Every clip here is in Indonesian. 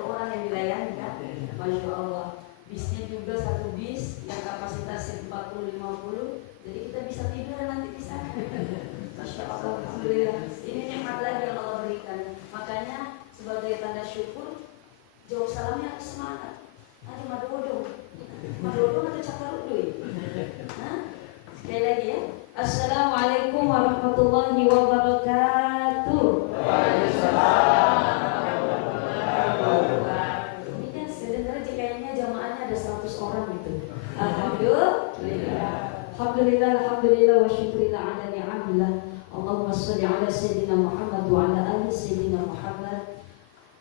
orang yang dilayani kan. Masya Allah. Bisnya juga satu bis yang kapasitasnya 40-50. Jadi kita bisa tidur nanti di sana. Masya Allah, alhamdulillah. Ini nikmat lagi yang Allah berikan. Makanya sebagai tanda syukur, jawab salamnya harus semangat. Ada madodo atau cakarudui. Sekali lagi ya. Assalamualaikum warahmatullahi wabarakatuh. Waalaikumsalam warahmatullahi wabarakatuh. Ini kan sebenarnya kayaknya jamaahnya ada 100 orang gitu. Alhamdulillah. Alhamdulillah, alhamdulillah wa syukurillah ala ni'amillah. Allahumma salli ala sayyidina Muhammad wa ala ali sayyidina Muhammad.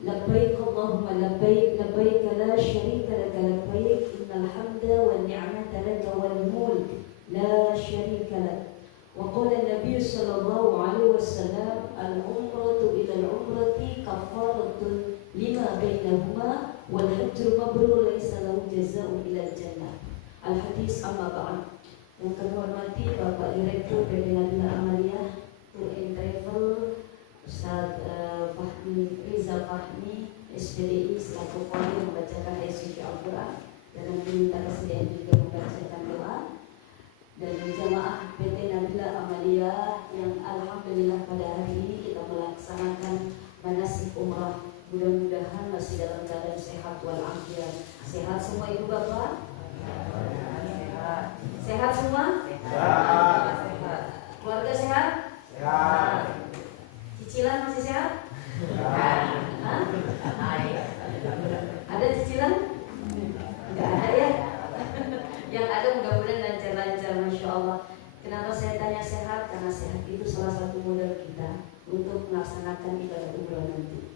Labbaik Allahumma labbaik, labbaik la syarika laka labbaik, innal hamda wan ni'mata laka wal mulk la syarika lak. Wa qala an-nabiy sallallahu alaihi wasallam, al-umratu ila al-umrati kafaratun lima bainahuma wal hajjul mabrur laysa lahu jazaa'un ila al-jannah. Al-hadis amma ba'd. Yang kami hormati Bapak Direktur PT Nabila Amalia Tour and Travel, Ustaz Fahmi Rizal Fahmi SPDI selaku qari membacakan ayat suci Al-Quran dan nanti minta kesediaan juga membacakan doa, dan jamaah PT Nabila Amalia yang alhamdulillah pada hari ini kita melaksanakan manasik umrah. Mudah-mudahan masih dalam keadaan sehat walafiat. Sehat semua ibu bapak? Sehat semua? Sehat. Keluarga sehat? Sehat. Cicilan masih sehat? Sehat. Ada cicilan? Enggak ada ya? Yang ada mudah-mudahan lancar-lancar, Masya Allah. Kenapa saya tanya sehat? Karena sehat itu salah satu modal kita untuk melaksanakan ibadah umrah nanti.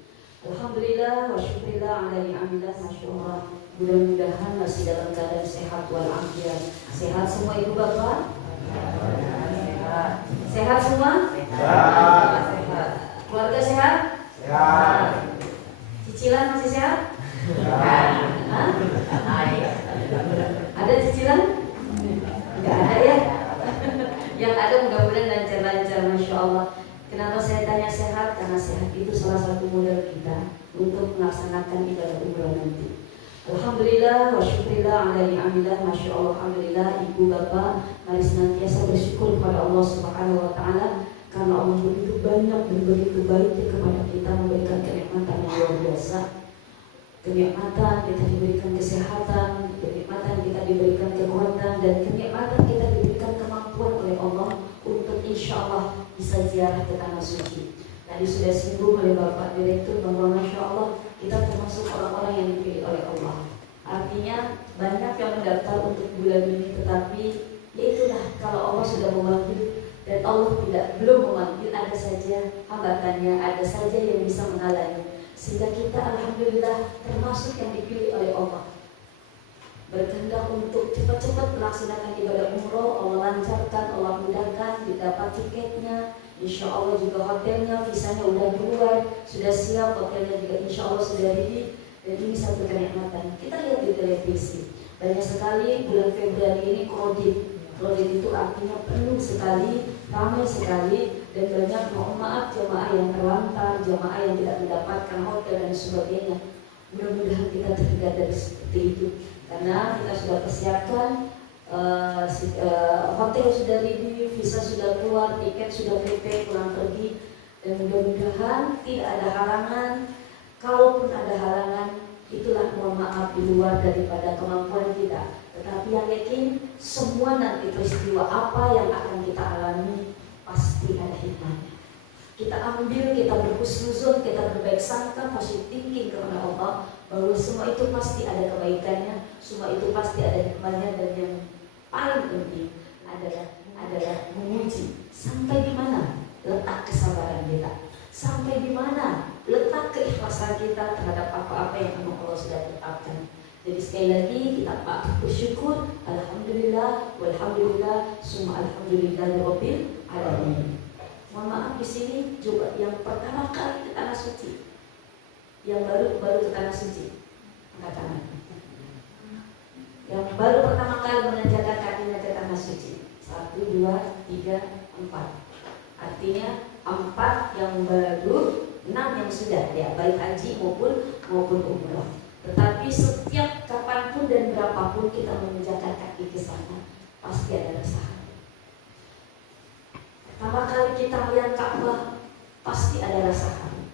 Alhamdulillah wa syukurillah ala ni'amillah. Masya Allah. Mudah-mudahan masih dalam keadaan sehat walafiat. Sehat semua ibu bapak? Sehat. Sehat semua? Sehat. Sehat. Keluarga sehat? Sehat. Cicilan masih sehat? Sehat. Ada cicilan? Enggak ada ya? Yang ada mudah-mudahan lancar-lancar, Masya Allah. Kenapa saya tanya sehat? Karena sehat itu salah satu modal kita untuk melaksanakan ibadah umrah nanti. Alhamdulillah wa syukurillah ala ni'amillah. Masya Allah, alhamdulillah ibu bapak, mari senantiasa bersyukur kepada Allah Subhanahu wa ta'ala, karena Allah begitu banyak dan begitu baiknya kepada kita, memberikan kenikmatan yang luar biasa. Kenikmatan kita diberikan kesehatan, kenikmatan kita diberikan kekuatan, dan kenikmatan kita diberikan kemampuan oleh Allah untuk insya Allah bisa ziarah ke tanah suci. Tadi sudah singgung oleh Bapak Direktur bahwa Masya Allah kita termasuk orang-orang yang dipilih oleh Allah. Artinya banyak yang mendaftar untuk bulan ini, tetapi ya itulah, kalau Allah sudah memanggil dan Allah belum memanggil, ada saja hambatannya, ada saja yang bisa menghalangi. Sehingga kita alhamdulillah termasuk yang dipilih oleh Allah. Berkehendak untuk cepat-cepat melaksanakan ibadah umroh, Allah lancarkan, Allah mudahkan, didapat tiketnya. Insya Allah juga hotelnya, visanya udah keluar, sudah siap, hotelnya juga insya Allah sudah ready. Dan ini satu kenikmatan. Kita lihat di televisi, banyak sekali bulan Februari ini kredit. Kredit itu artinya penuh sekali, ramai sekali, dan banyak mohon maaf jamaah yang terlantar, jamaah yang tidak mendapatkan hotel dan sebagainya. Mudah-mudahan kita terhindar dari seperti itu, karena kita sudah persiapkan. Hotel sudah ready, visa sudah keluar, tiket sudah PP, pulang pergi, dan mudah-mudahan tidak ada halangan. Kalaupun ada halangan, itulah mohon maaf di luar daripada kemampuan kita. Tetapi yang yakin, semua nanti peristiwa apa yang akan kita alami pasti ada hikmahnya. Kita ambil, kita berhusnuzon, kita berbaik sangka, positive thinking kepada Allah, bahwa semua itu pasti ada kebaikannya, semua itu pasti ada hikmahnya, dan yang paling penting adalah menguji sampai di mana letak kesabaran kita, sampai di mana letak keikhlasan kita terhadap apa-apa yang Allah sudah tetapkan. Jadi sekali lagi kita bersyukur, alhamdulillah, walhamdulillah, summa alhamdulillahirabbil alamin. Mohon maaf di sini juga yang pertama kali ke tanah suci, yang baru ke tanah suci, angkat tangan. Yang baru pertama kali menanjakan kakinya ke tanah suci, 1, 2, 3, 4. Artinya 4 yang baru, 6 jemaah yang sudah ya, baik haji maupun umrah. Tetapi setiap kapanpun dan berapapun kita menginjakkan kaki ke sana, pasti ada rasa hati. Pertama kali kita melihat Ka'bah, pasti ada rasa hati.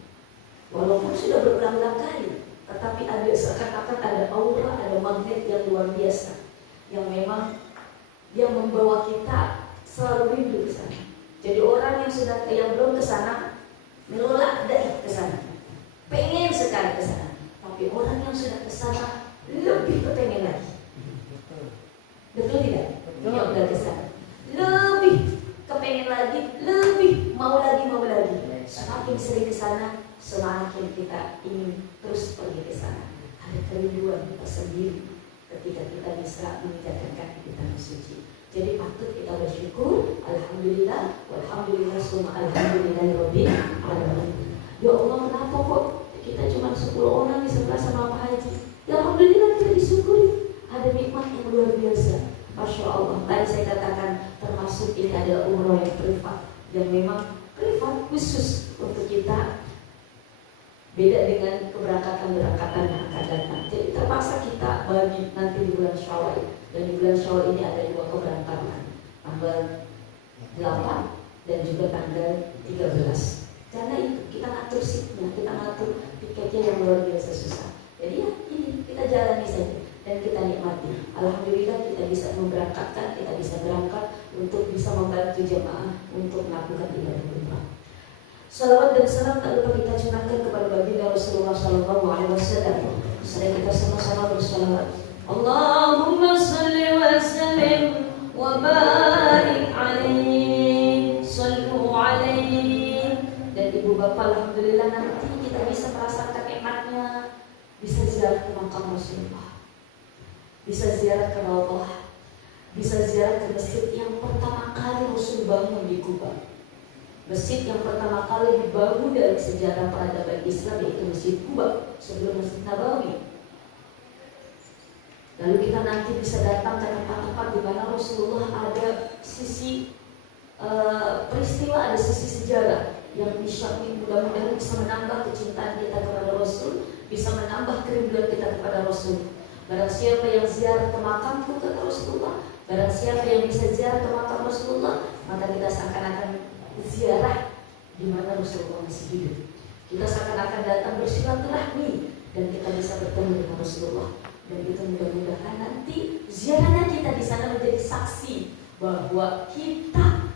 Walaupun sudah berulang-ulang kali, tetapi ada seakan-akan ada aura, ada magnet yang luar biasa, yang memang yang membawa kita selalu rindu ke sana. Jadi orang yang belum ke sana, menolak dari ke sana, pengen sekali ke sana. Tapi orang yang sudah ke sana lebih kepengen lagi. Betul tidak? Yang udah ke sana lebih kepengen lagi, lebih mau lagi. Semakin sering ke sana, semakin kita ingin terus pergi ke sana. Ada kerinduan kita sendiri ketika kita bisa menginjakkan kaki di tanah suci. Jadi patut kita bersyukur, alhamdulillah, walhamdulillah, summa alhamdulillahirabbil alamin. Ya Allah, kenapa kok kita cuma 10 orang di sebelah sama Pak Haji? Ya alhamdulillah kita disyukuri. Ada nikmat yang luar biasa. Masya Allah. Tadi saya katakan termasuk ini adalah umroh yang privat, yang memang privat khusus untuk kita. Beda dengan keberangkatan yang akan datang. Jadi terpaksa kita bagi nanti di bulan Syawal. Dan di bulan Syawal ini ada 2 keberangkatan, tanggal 8 dan juga tanggal 13. Karena itu kita ngatur seatnya, kita ngatur tiketnya yang luar biasa susah. Jadi ya ini kita jalani saja dan kita nikmati. Alhamdulillah kita bisa memberangkatkan, kita bisa berangkat untuk bisa membantu jemaah untuk melakukan ibadah umrah. Salawat dan salam tak lupa kita curahkan kepada baginda Rasulullah SAW. Sering kita sama-sama bersalawat. Allahumma salli wa sallim wa barik alaihi, sallu alaihi. Dan ibu bapak alhamdulillah nanti kita bisa merasakan nikmatnya, bisa ziarah ke makam Rasulullah, bisa ziarah ke Raudhah, bisa ziarah ke masjid yang pertama kali Rasul bangun di Kuba. Masjid yang pertama kali dibangun dari sejarah peradaban Islam, yaitu Masjid Kuba sebelum Masjid Nabawi. Lalu kita nanti bisa datang ke tempat-tempat di mana Rasulullah ada sisi peristiwa, ada sisi sejarah yang mudah-mudahan bisa menambah kecintaan kita kepada Rasul, bisa menambah kerinduan kita kepada Rasul. Barang siapa yang ziarah ke makamku, kata Rasulullah, barang siapa yang bisa ziarah ke makam Rasulullah, maka kita seakan-akan ziarah di mana Rasulullah masih hidup. Kita seakan-akan datang bersilaturahmi dan kita bisa bertemu dengan Rasulullah. Dan itu mudah-mudahan nanti ziarahnya kita di sana menjadi saksi bahwa kita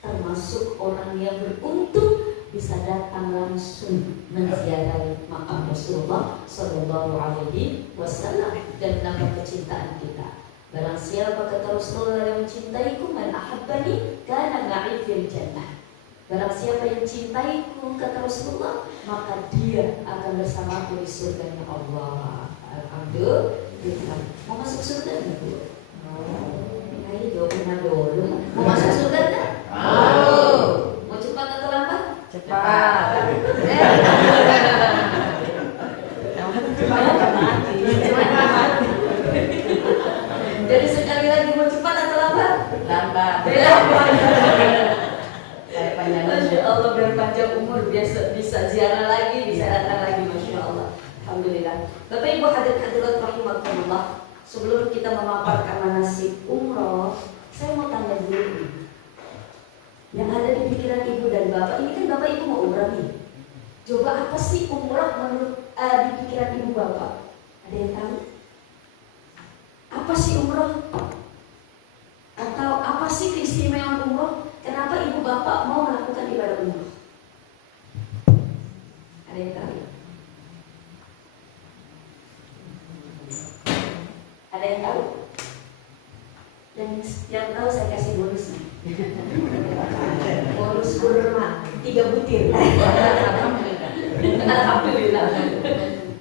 termasuk orang yang beruntung bisa datang langsung menziarahi makam Rasulullah Sallallahu Alaihi Wasallam dan menambah kecintaan kita. Barang siapa, kata Rasulullah, yang mencintaiku, man ahabbani kana ma'i fil jannah. Barang siapa yang cintaiku, kata Rasulullah, maka dia akan bersamaku di surganya Allah. Alhamdulillah. Mau masuk surga enggak, Bu? Ayo jawabin dulu. Mau masuk surga enggak? Mau cepat atau lambat? Cepat. Jadi sekali lagi, mau cepat atau lambat? Lambat. Masya Allah, biar panjang umur, bisa ziarah lagi, bisa datang lagi, Masya Allah. Alhamdulillah. Bapak Ibu hadirat rahimakumullah, sebelum kita memaparkan manasik umroh, saya mau tanya dulu, yang ada di pikiran Ibu dan Bapak, ini kan Bapak Ibu mau umrah nih. Coba apa sih umrah menurut di pikiran Ibu Bapak? Ada yang tahu? Apa sih umrah? Atau apa sih keistimewaan umrah? Kenapa Ibu Bapak mau melakukan ibadah umrah? Ada yang tahu? Ada yang tahu? Dan yang tahu saya kasih bonus nih. Bonus kurma 3 butir. Alhamdulillah.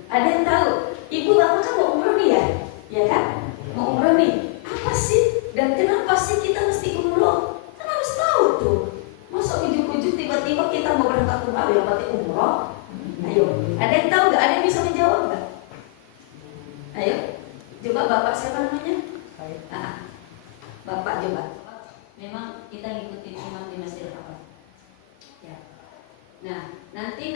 Ada yang tahu? Ibu Bapak kan mau umrah nih ya? Ya kan? Mau umrah nih. Apa sih? Dan kenapa sih kita mesti umrah? Tahu tuh, masa ujuk-ujuk tiba-tiba kita mau berangkat umrah, yang berarti umrah. Ayo, ada yang tahu nggak? Ada yang bisa menjawab nggak? Ayo, coba Bapak siapa namanya? Bapak coba. Memang kita ngikutin imam di Masjidil Haram. Ya. Nah, nanti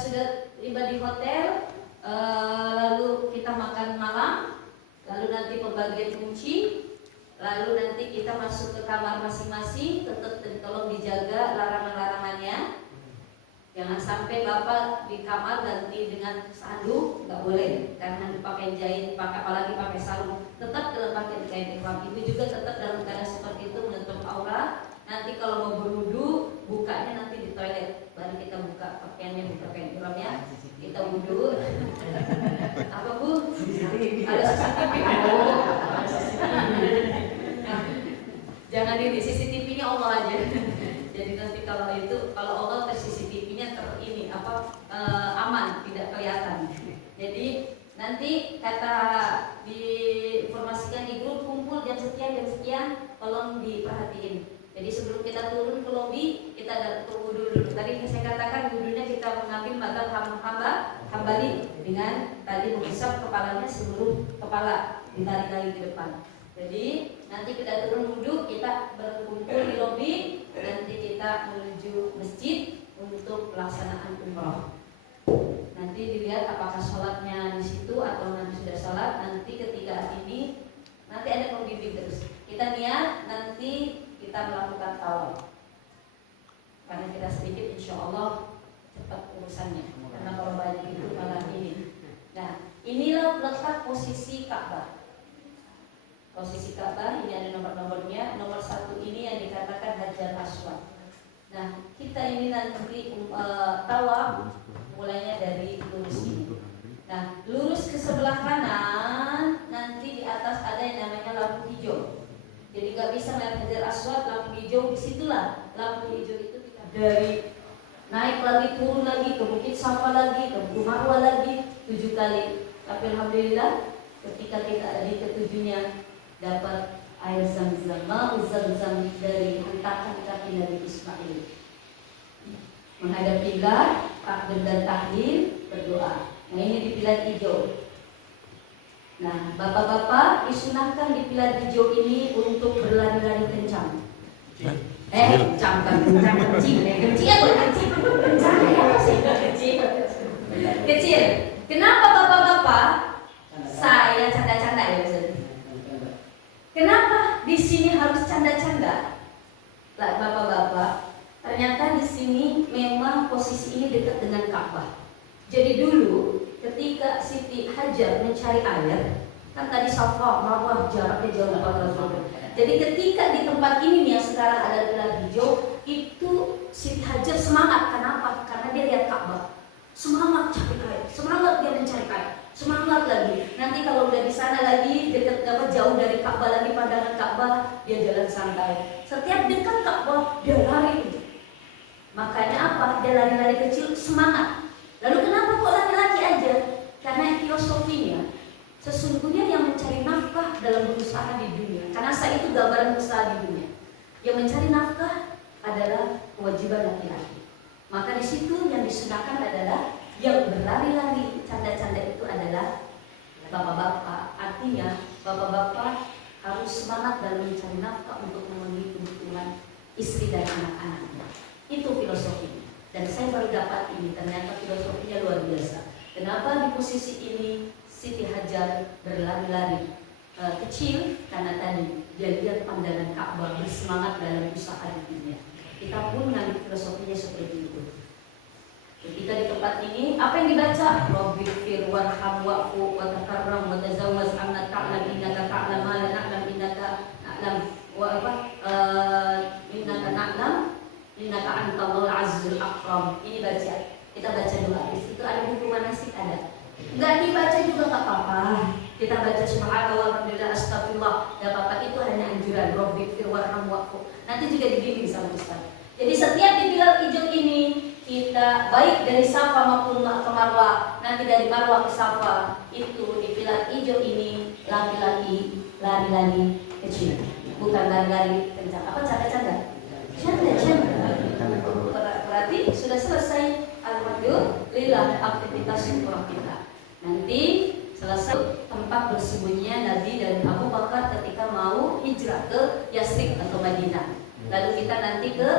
sudah tiba di hotel, lalu kita makan malam, lalu nanti pembagian kunci, lalu nanti kita masuk ke kamar masing-masing. Tetap tolong dijaga larangan-larangannya. Jangan sampai bapak di kamar ganti dengan sarung, nggak boleh, karena dipakai jahit, apalagi pakai sarung. Tetap dalam pakaian kain ihram. Ibu juga tetap dalam keadaan seperti itu, menutup aurat. Nanti kalau mau berwudu, bukanya nanti di toilet. Baru kita buka pakaiannya, buka kain ihramnya. Kita wudu. Apa bu? Ada CCTV. Oh, ada CCTV. Nah, jangan ini CCTV-nya Allah aja. Jadi nanti kalau Allah CCTV-nya aman, tidak kelihatan. Jadi nanti kata diinformasikan di grup, kumpul jam sekian, tolong diperhatiin. Jadi sebelum kita turun ke lobi, kita ada wudu dulu. Tadi saya katakan wudunya kita mengambil mata hambali dengan tadi menghisap kepalanya seluruh kepala, ditarik lagi ke depan. Jadi nanti kita turun wudu, kita berkumpul di lobi, nanti kita menuju masjid untuk pelaksanaan umroh. Nanti dilihat apakah sholatnya di situ atau nanti sudah sholat. Nanti ketika ini nanti ada pembimbing terus. Kita niat nanti kita melakukan tawaf. Karena kita sedikit, insya Allah cepat urusannya. Karena kalau banyak itu malah ini. Nah, inilah letak posisi Ka'bah. Posisi Ka'bah ini ada nomor-nomornya. Nomor 1 ini yang dikatakan Hajar Aswad. Nah, kita ini nanti tawaf mulainya dari lurus ini. Nah, lurus ke sebelah kanan, nanti di atas ada yang namanya lampu hijau. Jadi nggak bisa melihat Hajar Aswad, lampu hijau disitulah. Lampu hijau itu kita dari naik lagi, turun lagi, ke Bukit Safa lagi, ke Bukit Marwah lagi 7 kali. Tapi alhamdulillah ketika kita ada di ketujuhnya dapat air zam-zam, mau zam-zam dari hentakan kaki Nabi Ismail. Menghadap kiblat, takbir dan tahlil, berdoa. Nah ini di pilar hijau. Nah bapak-bapak disunahkan di pilar hijau ini untuk berlari-lari kencang. Kencang kecil. Kenapa bapak-bapak? Saya canda-canda ya Ustaz. Kenapa di sini harus canda-canda? Lah bapak-bapak, ternyata di sini memang posisi ini dekat dengan Ka'bah. Jadi dulu ketika Siti Hajar mencari air, kan tadi Safa, Marwah jaraknya jauh banget. Jadi ketika di tempat ini nih yang sekarang ada pilar hijau, itu Siti Hajar semangat. Kenapa? Karena dia lihat Ka'bah. Semangat cari air, semangat dia mencari air, semangat lagi. Nanti kalau udah di sana lagi dekat jauh dari Ka'bah lagi pandangan Ka'bah, dia jalan santai. Setiap dekat Ka'bah dia lari. Makanya apa? Dia lari-lari kecil semangat. Lalu kenapa kok laki-laki aja? Karena filosofinya sesungguhnya yang mencari nafkah dalam berusaha di dunia. Karena saya itu gambaran usaha di dunia. Yang mencari nafkah adalah kewajiban laki-laki. Maka di situ yang disunahkan adalah yang berlari-lari canda-canda itu adalah bapak-bapak. Artinya bapak-bapak harus semangat dalam mencari nafkah untuk memenuhi kebutuhan istri dan anak-anaknya. Itu filosofinya. Dan saya baru dapat ini, ternyata filosofinya luar biasa. Kenapa di posisi ini Siti Hajar berlari-lari kecil? Karena tadi dia lihat pandangan Ka'bah, bersemangat dalam usaha di dunia. Kita pun ngambil filosofinya seperti itu. Ketika di tempat ini, apa yang dibaca? Rabbighfir warham wa'fu wa takarram wa tazawwaz amma ta'lam innaka ta'lam ma la na'lam innaka na'lam wa innaka na'lam innaka antal azizul akram. Ini baca, kita baca doa. Di situ ada buku manasik ada. Enggak dibaca juga enggak apa-apa. Kita baca subhanallah walhamdulillah astagfirullah. Enggak apa-apa, itu hanya anjuran. Rabbighfir warham wa'fu. Nanti juga dibimbing sama Ustaz. Jadi setiap di pilar hijau ini kita baik dari Safa maupun ke Marwah, nanti dari Marwah ke Safa, itu di pilar hijau ini laki-laki lari-lari kecil, bukan lari-lari kencang. Apa canda-canda? Canda-canda. Berarti sudah selesai. Alhamdulillah aktivitas umroh kita. Nanti selesai tempat bersembunyinya Nabi dan Abu Bakar ketika mau hijrah ke Yasrib atau Madinah. Lalu kita nanti ke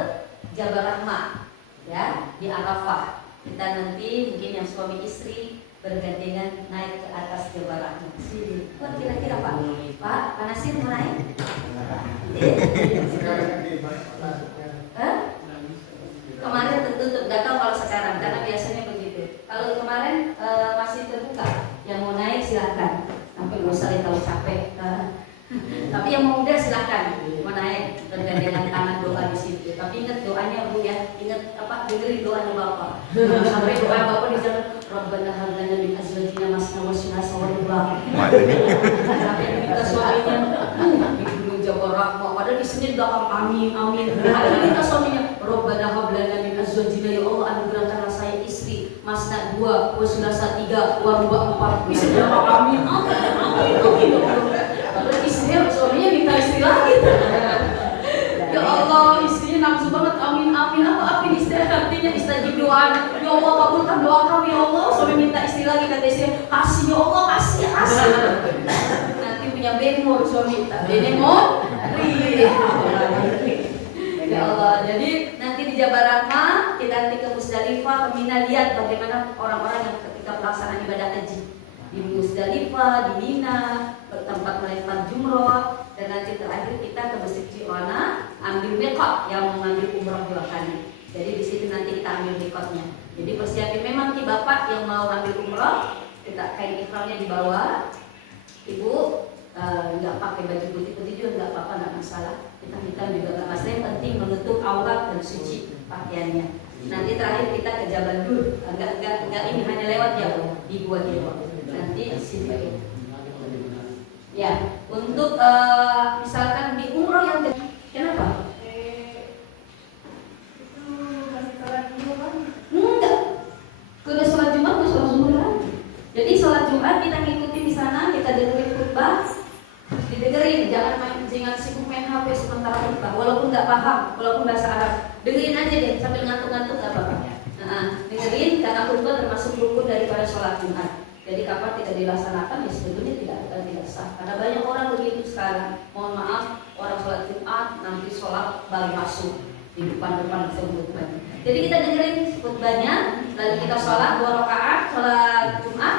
Jabal Rahmah, ya, di Arafah. kita nanti mungkin yang suami istri bergandengan naik ke atas Jabal Rahmah. Buat kira-kira Pak Nasir mau naik? Kemarin tertutup, nggak tahu kalau sekarang karena biasanya begitu. Kalau kemarin masih terbuka, yang mau naik silahkan. Sampai nggak usah terlalu capek. Tapi yang mau udah silahkan mau naik bergandengan tangan doa di situ. Tapi ingat doanya Bu ya, ingat dengerin doanya Bapak. Sampai doa Bapak di sana, Rabbana hab lana min azwajina masna wa thulatha wa ruba'. Sampai minta suaminya, Ibnu Jabal Rahmah. Padahal di sini doa amin amin. Ada minta suaminya, Rabbana hab lana min azwajina, ya Allah anugerahkanlah saya istri masna 2, wa thulatha 3, wa ruba' 4. Bisa doa amin amin amin. Padahal istrinya suaminya minta istri lagi. Ya Allah, istrinya nafsu banget, amin amin. Apa amin istilah artinya istajib doa. Ya Allah kabulkan doa kami ya Allah. Suami minta istri lagi, kata istrinya, kasih ya Allah, kasih. Nanti punya benmor suami minta benmor. Ya Allah, jadi nanti di Jabal Rahmah kita nanti ke Musdalifah, ke Mina, lihat bagaimana orang-orang yang ketika pelaksanaan ibadah haji di Musdalifah, di Mina, ke tempat melempar jumroh, dan nanti terakhir kita ke Masjid Ji'rana ambil miqat yang mengambil umrah 2 kali. Jadi di situ nanti kita ambil miqatnya. Jadi persiapin memang ki bapak yang mau ambil umrah, kita kain ihramnya dibawa. Ibu nggak pakai baju putih-putih juga nggak apa-apa, nggak masalah. Hitam-hitam juga nggak masalah. Yang penting menutup aurat dan suci pakaiannya. Nanti terakhir kita ke Jabal Nur. Enggak ini hanya lewat ya di Gua Hira. Nanti sini. Ya, untuk misalkan di umroh yang kenapa? Itu masih sholat dulu kan? Enggak. Kudu sholat Jumat, kudu sholat Zuhur. Jadi sholat Jumat kita ngikutin di sana, kita dengerin khutbah, didengerin, jangan sibuk main HP sementara khutbah, walaupun nggak paham, walaupun bahasa Arab, dengerin aja deh sambil ngantuk-ngantuk nggak apa-apa. Dengerin karena khutbah termasuk rukun daripada sholat Jumat. Jadi kapan tidak dilaksanakan ya sebetulnya tidak sah. Karena banyak orang begitu sekarang. Mohon maaf, orang sholat Jumat nanti sholat baru masuk di depan khutbahnya. Jadi kita dengerin khutbahnya, lalu kita sholat 2 rakaat, sholat Jumat.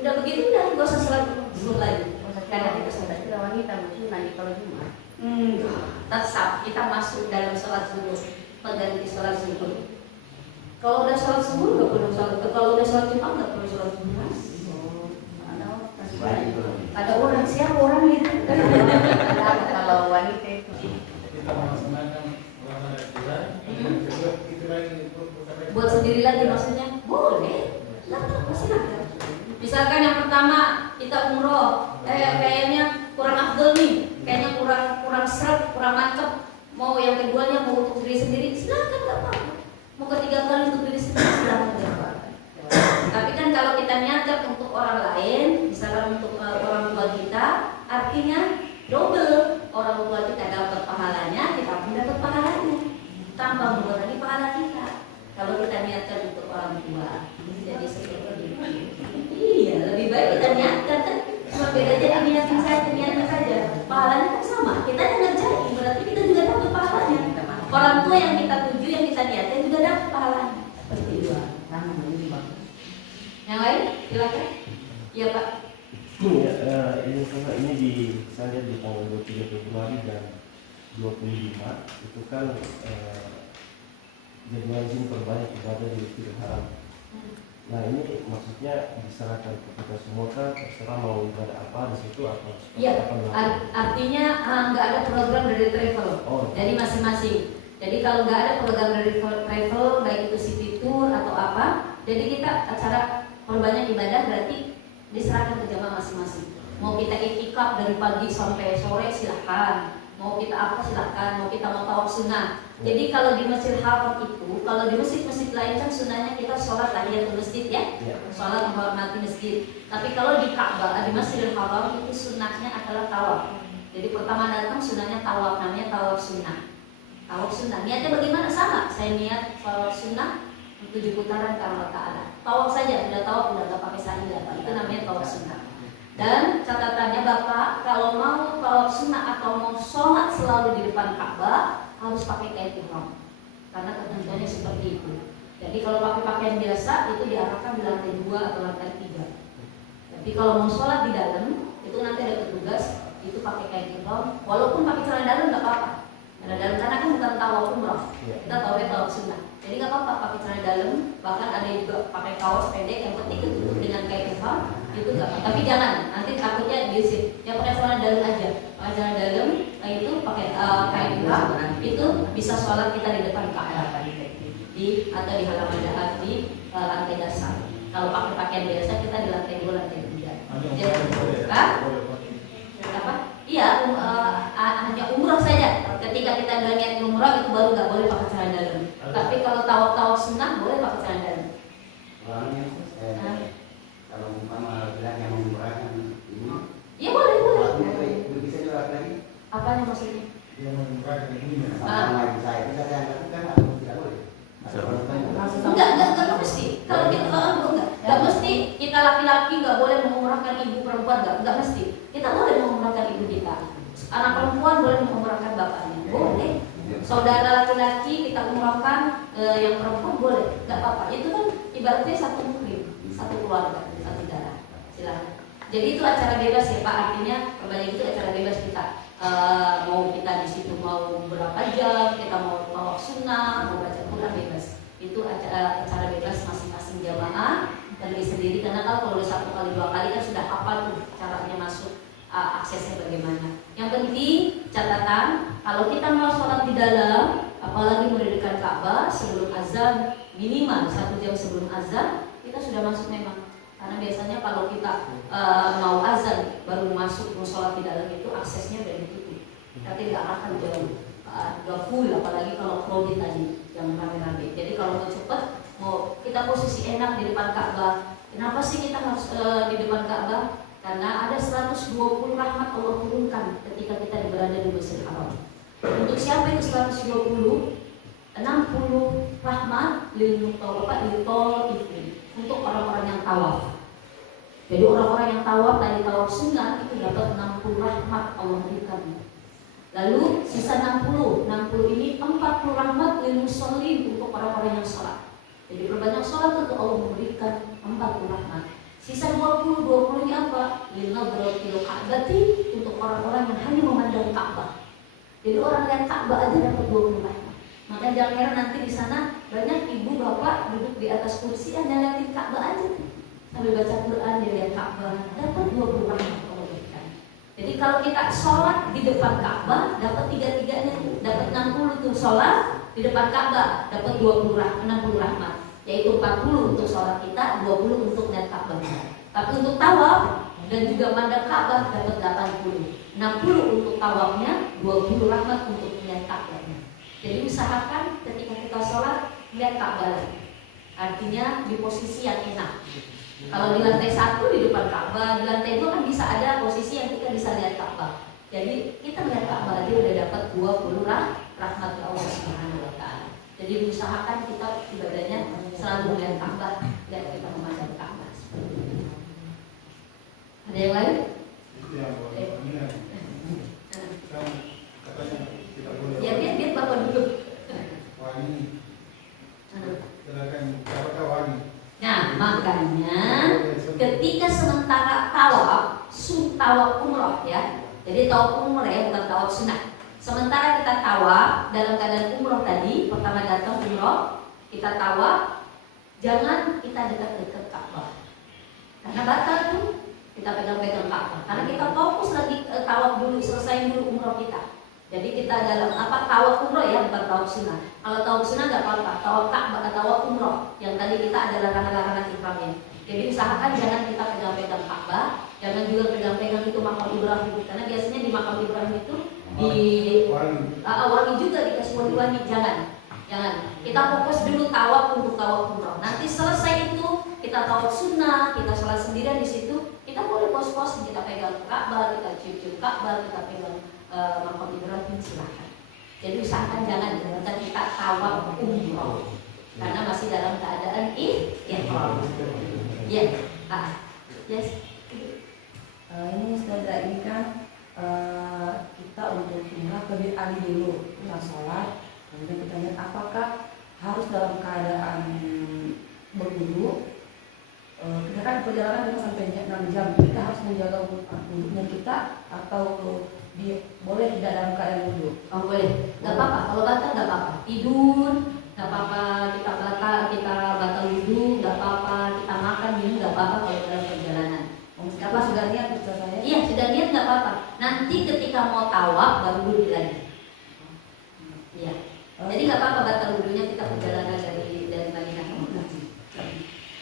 Udah begitu udah nggak usah sholat zuhur lagi. Karena kita sholat Tidak wanita mungkin nanti kalau Jumat. Tetap kita masuk dalam sholat zuhur, mengganti sholat zuhur. Kalau udah sholat zuhur nggak perlu sholat. Kalau udah sholat Jumat nggak perlu sholat Jumat. Ada orang siapa orang itu? Kalau wanita itu buat sendiri lagi maksudnya boleh. Silakan. Misalkan yang pertama kita umroh, kayaknya kurang afdol nih, kayaknya kurang seret, kurang mantep. Mau yang keduanya mau untuk diri sendiri, silakan nggak apa-apa. Mau ketiga kali untuk diri sendiri, silakan nggak apa-apa. Tapi kan kalau kita niatkan untuk orang lain, misalkan untuk orang tua kita, artinya double. Orang tua kita dapat pahalanya, kita pun dapat pahalanya. Tambah mengurangi pahala kita. Kalau kita niatkan untuk orang tua, jadi seperti itu. Iya, lebih baik kita niatkan kan. Cuma beda jadi niatkan saja. Pahalanya kan sama. Kita yang ngerjain, berarti kita juga dapat pahalanya. Orang tua yang kita tuju, yang kita niatkan juga dapat pahalanya. Seperti itu. Yang lain, silakan. Iya Pak. Ini di saya lihat di tanggal 23 Februari dan 25 itu kan jadwal izin perbanyak ibadah di Masjidil Haram. Nah ini maksudnya diserahkan ke kita semua kan, terserah mau ibadah apa di situ atau Iya, artinya nggak ada program dari travel, dari masing-masing. Jadi kalau nggak ada program dari travel, baik itu city tour atau apa, jadi kita acara perbanyak ibadah berarti diserahkan ke jamaah masing-masing. Mau kita iktikaf dari pagi sampai sore silahkan, mau kita apa silahkan, mau kita mau tawaf sunnah. Jadi kalau di Masjidil Haram itu, kalau di masjid-masjid lain kan sunnahnya kita sholat tahiyatul masjid ya, sholat menghormati masjid. Tapi kalau di Ka'bah, di Masjidil Haram itu sunnahnya adalah tawaf. Jadi pertama datang sunnahnya tawaf, namanya tawaf sunnah. Tawaf sunnah, niatnya bagaimana? Sama, saya niat tawaf sunnah 7 putaran ke Allah Ta'ala. Tawaf saja, udah tawaf, udah gak pakai sa'i lagi. Itu namanya tawaf sunnah. Dan catatannya Bapak, kalau mau tawaf sunnah atau mau sholat selalu di depan Ka'bah, harus pakai kain ihram. Karena ketentuannya seperti itu. Jadi kalau pakai pakaian biasa itu diarahkan di lantai 2 atau lantai 3. Tapi kalau mau sholat di dalam itu nanti ada petugas itu pakai kain ihram, walaupun pakai celana dalam nggak apa-apa. Celana dalam karena kan bukan tawaf umrah, kita tawaf sunnah. Jadi nggak apa-apa pakai celana dalam, bahkan ada yang juga pakai kaos pendek yang penting ketutup dengan kain ihram itu nggak apa. Tapi jangan nanti takutnya diusir. Yang pakai celana dalam aja, pakai celana dalam itu pakai kain ihram itu bisa sholat kita di depan Ka'bah di atau di halaman dalam di lantai dasar. Kalau pakai pakaian biasa kita di lantai 2, lantai 3. Jadi, apa? Iya, hanya umrah saja. Ketika kita niat umrah itu baru nggak boleh pakai celana dalam. Tapi kalau tawaf sunnah boleh pakai celana dalam. Kalau umpama bilang yang mengumrahkan ini, Iya boleh. bisa juga lagi. Apanya maksudnya? Yang mengumrahkan ini, sama lagi saya bisa saya lakukan atau tidak boleh? Enggak mesti. Kalau kita enggak mesti kita laki-laki nggak boleh mengumrahkan ibu perempuan nggak mesti. Kita boleh mengumrahkan ibu kita. Anak perempuan boleh mengumrahkan bapaknya, boleh. Saudara laki-laki kita umrahkan yang perempuan boleh, nggak apa-apa. Itu kan ibaratnya satu muhrim, satu keluarga, satu darah. Silakan. Jadi itu acara bebas ya Pak. Artinya kembali itu acara bebas kita. Mau kita di situ mau berapa jam, kita mau tawaf sunnah, mau baca Quran bebas. Itu acara bebas masing-masing jamaah dan sendiri. Karena kalau udah 1 kali 2 kali kan sudah hafal tuh caranya masuk, aksesnya bagaimana. Yang penting catatan kalau kita mau sholat di dalam, apalagi mendirikan Ka'bah sebelum azan minimal 1 jam sebelum azan kita sudah masuk memang. Karena biasanya kalau kita mau azan baru masuk mau sholat di dalam itu aksesnya udah ditutup. Nanti diarahkan gak full, apalagi kalau crowded tadi yang rame-rame. Jadi kalau mau cepet, mau kita posisi enak di depan Ka'bah. Kenapa sih kita harus di depan Ka'bah? Karena ada 120 rahmat Allah turunkan ketika kita berada di Masjidil Haram. Untuk siapa itu 120? 60 rahmat lil mutawafin, untuk orang-orang yang tawaf. Jadi orang-orang yang tawaf tadi tawaf sunnah itu dapat 60 rahmat Allah berikan. Lalu sisa 60 ini 40 rahmat lil musallin, untuk orang-orang yang sholat. Jadi berbanyak sholat untuk Allah memberikan 40 rahmat. Sisa 20 ini apa? Lil nadratil ka'bati, untuk orang-orang yang hanya memandang Ka'bah. Jadi orang lihat Ka'bah aja dapat 20 rahmat. Makanya jangan heran nanti di sana banyak ibu bapak duduk di atas kursi hanya liatin Ka'bah aja. Sambil baca Quran dia lihat Ka'bah, dapat 20 rahmat Allah berikan. Jadi kalau kita sholat di depan Ka'bah dapat 3-3-nya tuh, dapat 60 tuh sholat di depan Ka'bah, dapat 60 rahmat. Yaitu 40 untuk sholat kita, 20 untuk lihat Ka'bah. Tapi untuk tawaf dan juga mandang Ka'bah dapat 80. 60 untuk tawafnya, 20 rahmat untuk melihat Ka'bahnya. Jadi usahakan ketika kita sholat lihat Ka'bah. Artinya di posisi yang enak. Kalau di lantai 1 di depan Ka'bah, di lantai 2 kan bisa ada posisi yang kita bisa lihat Ka'bah. Jadi kita lihat Ka'bah aja udah dapat 20 rahmat Allah Subhanahu wa taala. Jadi usahakan kita ibadahnya selalu melihat Ka'bah, dan kita memandang Ka'bah. Ada yang lain? Biar bapak duduk. Nah, makanya ketika sementara tawaf umroh ya. Jadi tawaf umroh ya, bukan tawaf sunnah. Sementara kita tawaf dalam keadaan umroh tadi, pertama datang umroh, kita tawaf, jangan kita dekat-dekat Ka'bah. Karena batal tuh kita pegang-pegang Ka'bah. Karena kita fokus lagi tawaf dulu, selesai dulu umroh kita. Jadi kita dalam tawaf umroh ya, bukan tawaf sunnah. Kalau tawaf sunnah nggak apa-apa, tawaf Ka'bah, tawaf umroh. Yang tadi kita ada larangan-larangan ihramnya. Jadi usahakan jangan kita pegang-pegang Ka'bah, jangan juga pegang-pegang itu makam Ibrahim. Karena biasanya di makam Ibrahim itu wangi juga dikasih wangi, jangan. Kita fokus dulu tawaf untuk tawaf umroh. Nanti selesai itu kita tawaf sunnah, kita sholat sendirian di situ, kita boleh pos-pos, kita pegang Ka'bah, kita cium-cium Ka'bah, kita pegang makam Ibrahim, silahkan. Jadi usahakan jangan kita tawaf umroh karena masih dalam keadaan ihram. Ya, yes. Ini saudara ini kan kita untuk umrah lebih ahli dulu kita sholat, kemudian kita lihat apakah harus dalam keadaan berwudu. Kita kan perjalanan 5 sampai 6 jam, kita harus menjaga wudhunya kita atau boleh tidak dalam keadaan wudu? Oh boleh, nggak apa-apa. Kalau batal nggak apa-apa. Tidur nggak apa-apa. Kita batal wudhu nggak apa-apa. Kita makan minum nggak apa-apa kalau dalam perjalanan. Apa sudah niat maksud saya? Iya sudah niat nggak apa-apa. Nanti ketika mau tawaf baru wudhu lagi. Iya. Jadi nggak apa-apa batal wudhunya kita perjalanan dari Madinah ke Mekah.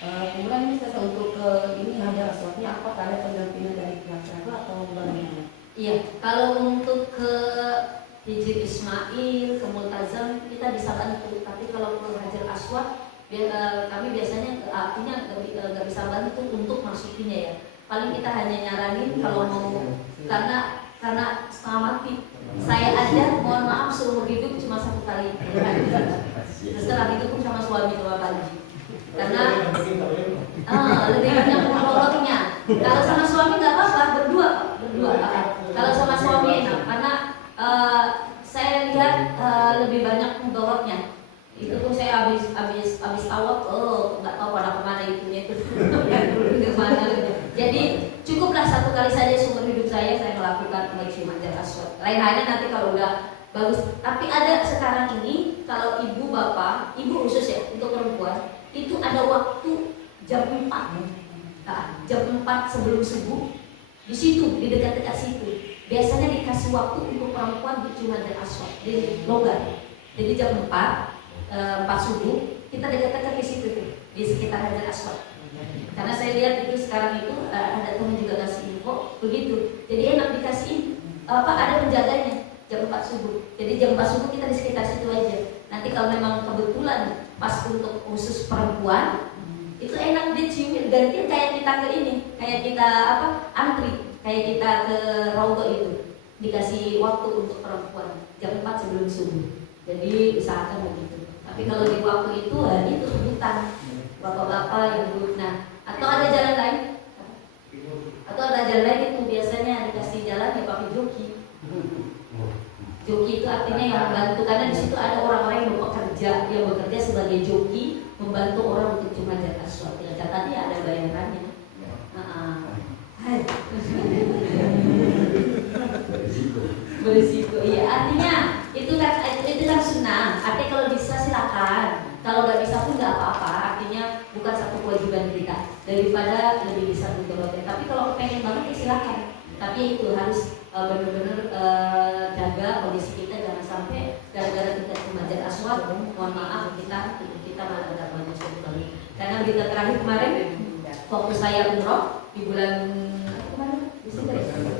Kemudian ini saya untuk ini Hajar Aswadnya apa ada pendampingan dari pihak keluarga atau bagaimana? Iya, kalau untuk ke Hijr Ismail, ke Multazam kita bisa bantu. Tapi kalau ke Hajar Aswad kami biasanya artinya nggak bisa bantu untuk masukinya ya. Paling kita hanya nyaranin kalau mau karena setengah mati. Saya aja mohon maaf seumur hidup cuma 1 kali. Setelah itu pun sama suami sama Panji. Karena lebih banyak mudaratnya. Kalau sama suami nggak apa-apa, berdua. Kalau sama suami enak, karena saya lihat lebih banyak mudaratnya. Itu pun saya habis tawaf, nggak tahu pada kemana itunya itu, kemana. Jadi cukuplah 1 kali saja seumur hidup saya melakukan Baitul Hajar Aswad. Lain-lainnya nanti kalau udah bagus. Tapi ada sekarang ini kalau ibu bapak, ibu khusus ya untuk perempuan. Itu ada waktu jam 4, jam 4 sebelum subuh di situ, di dekat-dekat situ. Biasanya dikasih waktu untuk perempuan di Hajar Aswad, di longgar. Jadi jam 4 subuh kita dekat-dekat di situ tuh, di sekitar Hajar Aswad. Karena saya lihat itu sekarang itu ada teman juga kasih info begitu. Jadi enak dikasih ada penjaganya jam 4 subuh. Jadi jam 4 subuh kita di sekitar situ aja. Nanti kalau memang kebetulan pas untuk khusus perempuan itu enak dia ciumin, gantiin kayak kita ke ini, kayak kita antri, kayak kita ke Raudhah itu dikasih waktu untuk perempuan jam 4 sebelum subuh. Jadi usahakan begitu. Tapi kalau di waktu itu itu rebutan bapak-bapak yang duduk. Nah, atau ada jalan lain itu biasanya dikasih jalan ya pakai joki. Joki itu artinya yang membantu, karena di situ ada orang-orang yang bekerja sebagai joki, membantu orang untuk Hajar Aswad. Ya katanya ada bayarannya. Berisiko. Iya, artinya itu kan sunnah. Artinya kalau bisa silakan. Kalau nggak bisa pun nggak apa-apa. Artinya bukan satu kewajiban kita. Daripada lebih bisa bertobat. Tapi kalau pengen banget ya silakan. Tapi itu harus benar-benar jaga kondisi kita, jangan sampai gara-gara kita ke Hajar Aswad, mohon maaf kita malah nggak banyak sekali. Karena berita terakhir kemarin waktu saya umroh di bulan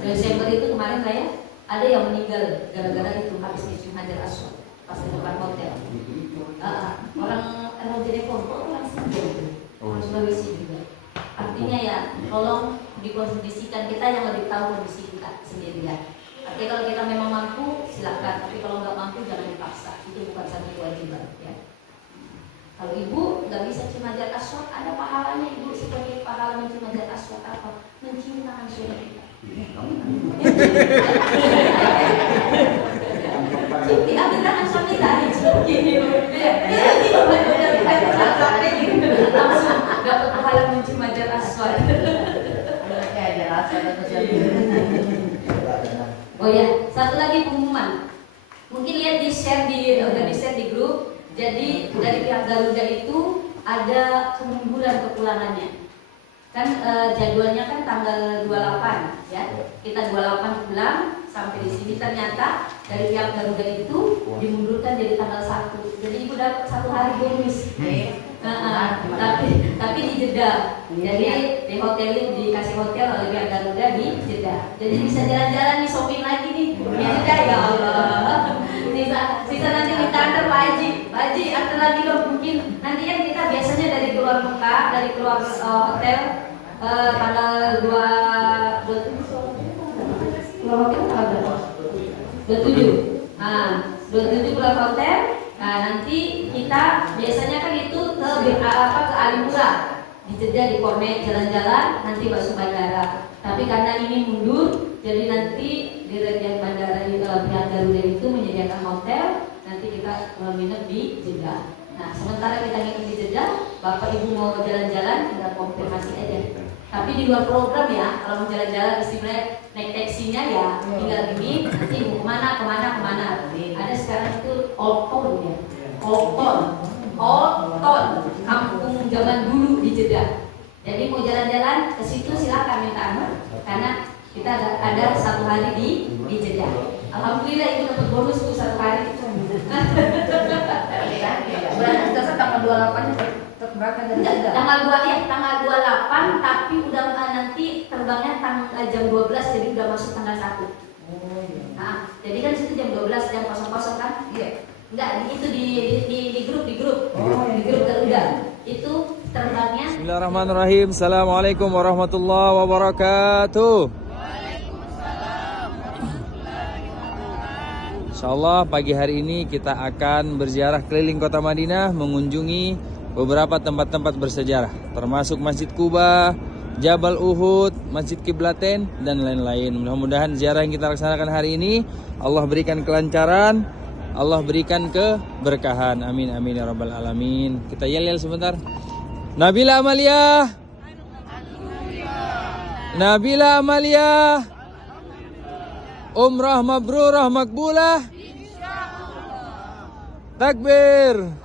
Desember itu kemarin saya ada yang meninggal gara-gara itu habis mencium Hajar Aswad pas di depan hotel. Orang telepon orang sendiri, orang Sulawesi juga. Artinya ya tolong dikondisikan, kita yang lebih tahu kondisi kita sendiri ya. Artinya kalau kita memang mampu silakan, tapi kalau nggak mampu jangan dipaksa. Itu bukan satu kewajiban ya. Kalau ibu nggak bisa cium Hajar Aswad, ada pahalanya ibu sebagai pahala mencium Hajar Aswad apa? Mencium tangan suami kita. Diambil tangan suami kita, cium gini. Langsung dapat pahala mencium Hajar Aswad. Oh ya, satu lagi pengumuman. Mungkin lihat udah di share di grup. Jadi dari pihak Garuda itu ada kemunduran kepulangannya. Kan jadwalnya kan tanggal 28 ya. Kita 28 pulang sampai di sini, ternyata dari pihak Garuda itu dimundurkan jadi tanggal 1. Jadi ibu dapat 1 hari bonus. Tapi di Jeddah. Jadi di hotel ini dikasih hotel oleh pihak Garuda di Jeddah. Jadi bisa jalan-jalan nih, shopping lagi nih di Jeddah, ya Allah. Sisa nanti minta antar Pak Haji antar lagi dong. Mungkin nanti kan kita biasanya dari keluar Mekah, dari keluar hotel tanggal 27. Nah, 27 keluar hotel. Nah, nanti kita biasanya kan itu ke Alimpura, di Jeddah, di Kornet, jalan-jalan, nanti masuk bandara. Tapi karena ini mundur, jadi nanti di bagian bandara pihak Garuda itu menyediakan hotel, nanti kita menginap di Jeddah. Nah, sementara kita ngikutin di Jeddah, Bapak Ibu mau jalan-jalan, tinggal konfirmasi aja. Tapi di luar program ya, kalau mau jalan-jalan istilahnya naik taksinya ya tinggal gini, nanti mau kemana. Ada sekarang itu Olton ya, Olton, kampung zaman dulu di Jeddah. Jadi mau jalan-jalan ke situ silakan minta aman, karena kita ada 1 hari di Jeddah. Alhamdulillah itu dapat bonus tuh 1 hari. Berarti dasar tanggal 28 berangkat dari Enggak, Jeddah. tanggal 28 tapi udah nanti terbangnya jam 12 jadi udah masuk tanggal 1. Oh iya. Nah, jadi kan situ jam 12 jam 00 kan? Iya. Enggak, itu di grup. Oh, Di grup Garuda. Itu terbangnya Bismillahirrahmanirrahim. Assalamualaikum warahmatullahi wabarakatuh. Insyaallah pagi hari ini kita akan berziarah keliling kota Madinah, mengunjungi beberapa tempat-tempat bersejarah, termasuk Masjid Kuba, Jabal Uhud, Masjid Kiblatain, dan lain-lain. Mudah-mudahan ziarah yang kita laksanakan hari ini Allah berikan kelancaran, Allah berikan keberkahan. Amin amin ya rabbal alamin. Kita yel-yel sebentar. Nabila Amalia. Nabila Amalia. Umrah mabrurah makbulah. Takbir.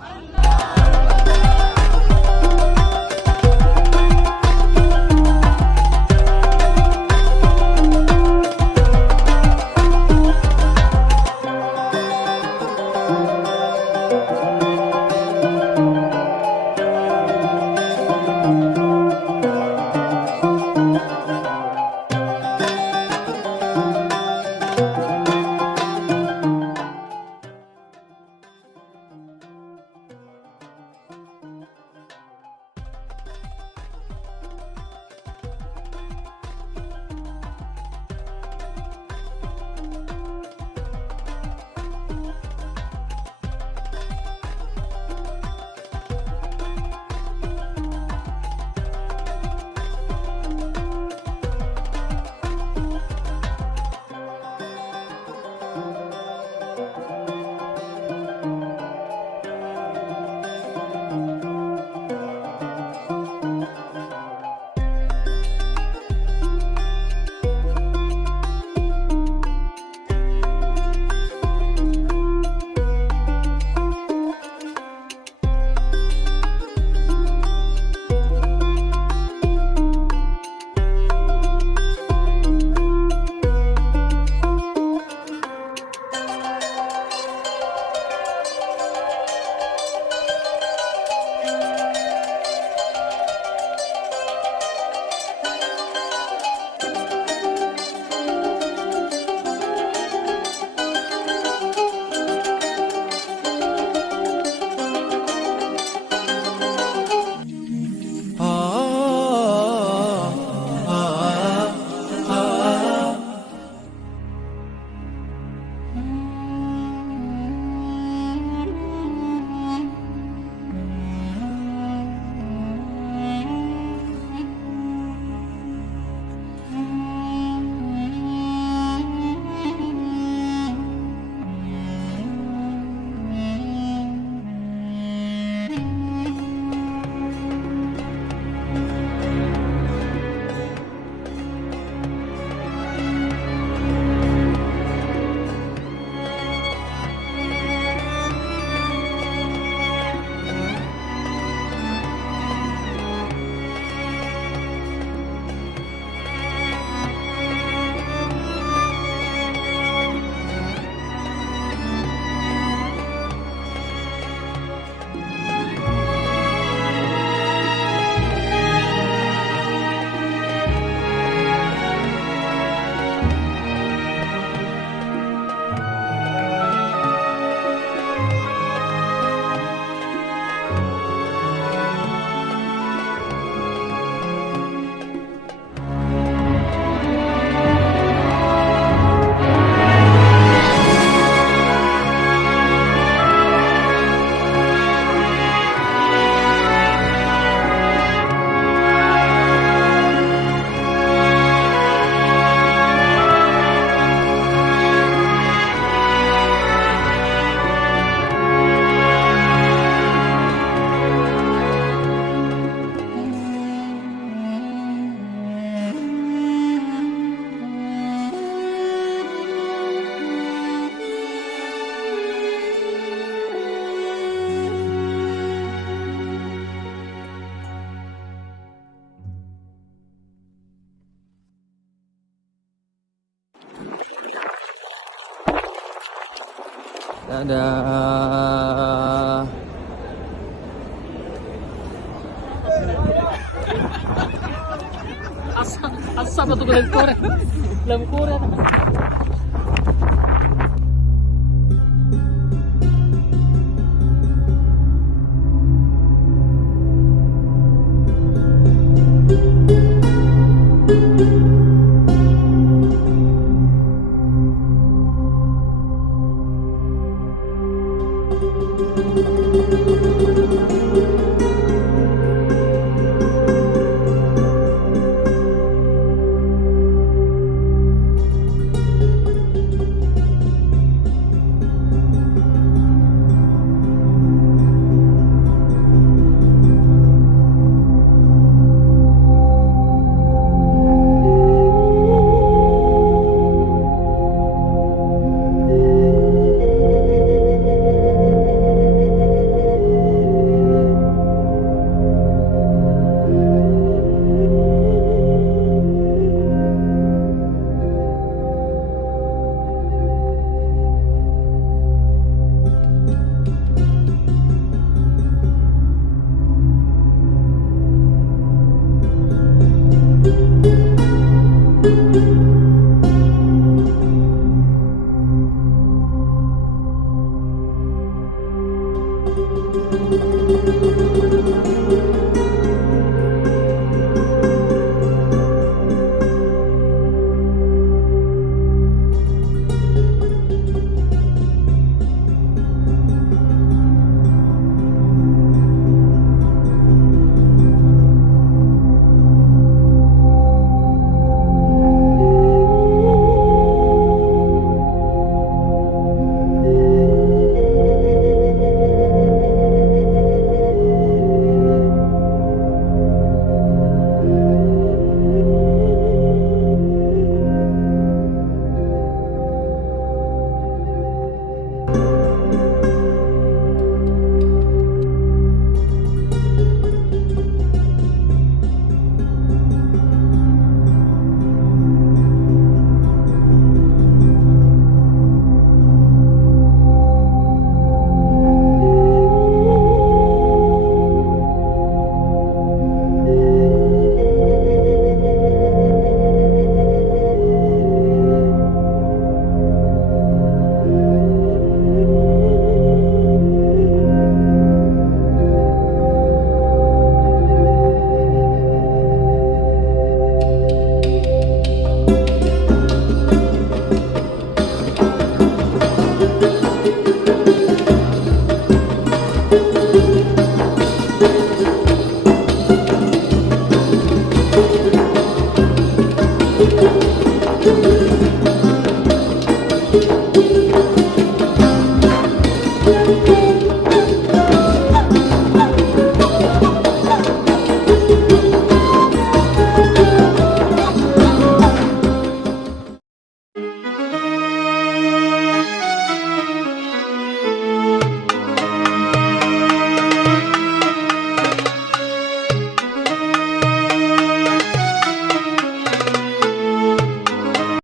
Dadah. Asa satu dalam Korea.